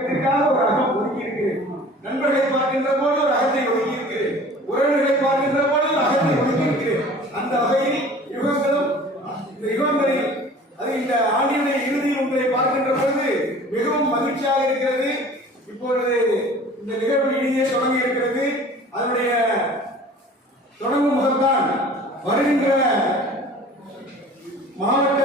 இதற்காக ஒரு அகம் ஒதுக்கி இருக்கிறேன் நண்பர்களை பார்க்கின்ற போது ஒரு அகத்தை ஒதுக்கி இருக்கிறேன் உறவினர்களை பார்க்கின்ற போது ஒரு அகத்தை ஒதுக்கி இருக்கிறேன் அந்த வகையில் யுகங்களும் இந்த யுகங்களில் அது இந்த ஆண்டினுடைய இறுதியில் உங்களை பார்க்கின்ற பொழுது மிகவும் மகிழ்ச்சியாக இருக்கிறது. இப்பொழுது இந்த நிகழ்வு இனியே தொடங்கி இருக்கிறது. அதனுடைய தொடங்கும் முதல்தான் வருகின்ற மாவட்ட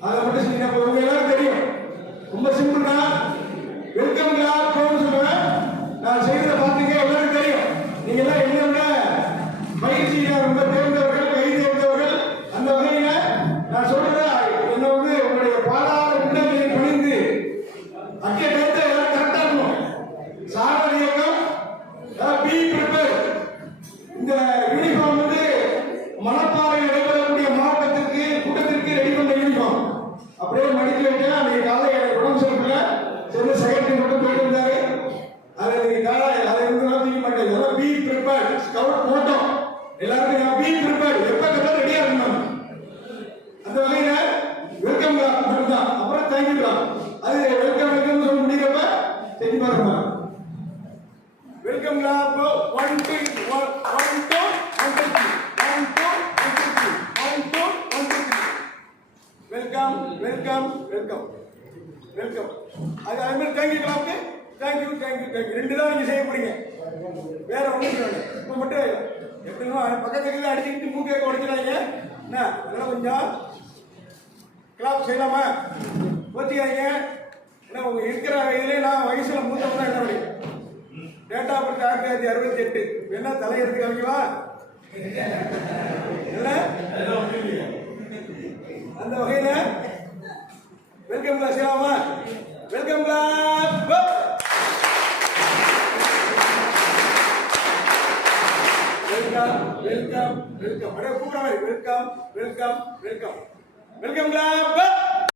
அதை மட்டும் செஞ்சீங்க அப்ப எல்லாரும் தெரியும். ரொம்ப கவர் போட்டோம். எல்லாருக்கும் நான் பீட் ப்ரிப்பேர் எப்ப கேட்டாலும் ரெடியா இருக்கணும். அந்த வகையில வெல்கம் மட்டும் தான் அப்புறம் தேங்க்யூ அது வெல்கம் வெல்கம் சொல்ல முடியறப்ப செஞ்சு பாருங்க welcome lab one two one two one two one two one two one two one two welcome welcome welcome welcome அது அது மாதிரி thank you லாப்க்கு thank you thank you thank you ரெண்டு தான் நீங்க செய்ய போறீங்க. வேற ஒன்றும் இல்லை. இப்போ மட்டும் எப்படின்னா பக்கத்துக்கு அடிச்சுக்கிட்டு மூக்கே உடைக்கிறாங்க. என்ன? அதெல்லாம் கொஞ்சம் கிளாப் செய்யலாமா? கோச்சிக்காதீங்க ஏன்னா உங்க இருக்கிற வயதிலே நான் வயசுல மூத்தவங்க தான் என்ன டேட் ஆஃப் பர்த் ஆயிரத்தி தொள்ளாயிரத்தி அறுபத்தி எட்டு என்ன தலையெடுத்து காமிக்கவா இல்லை அந்த வகையில் welcome class welcome welcome welcome அப்படியே கூப்பிட welcome welcome welcome welcome class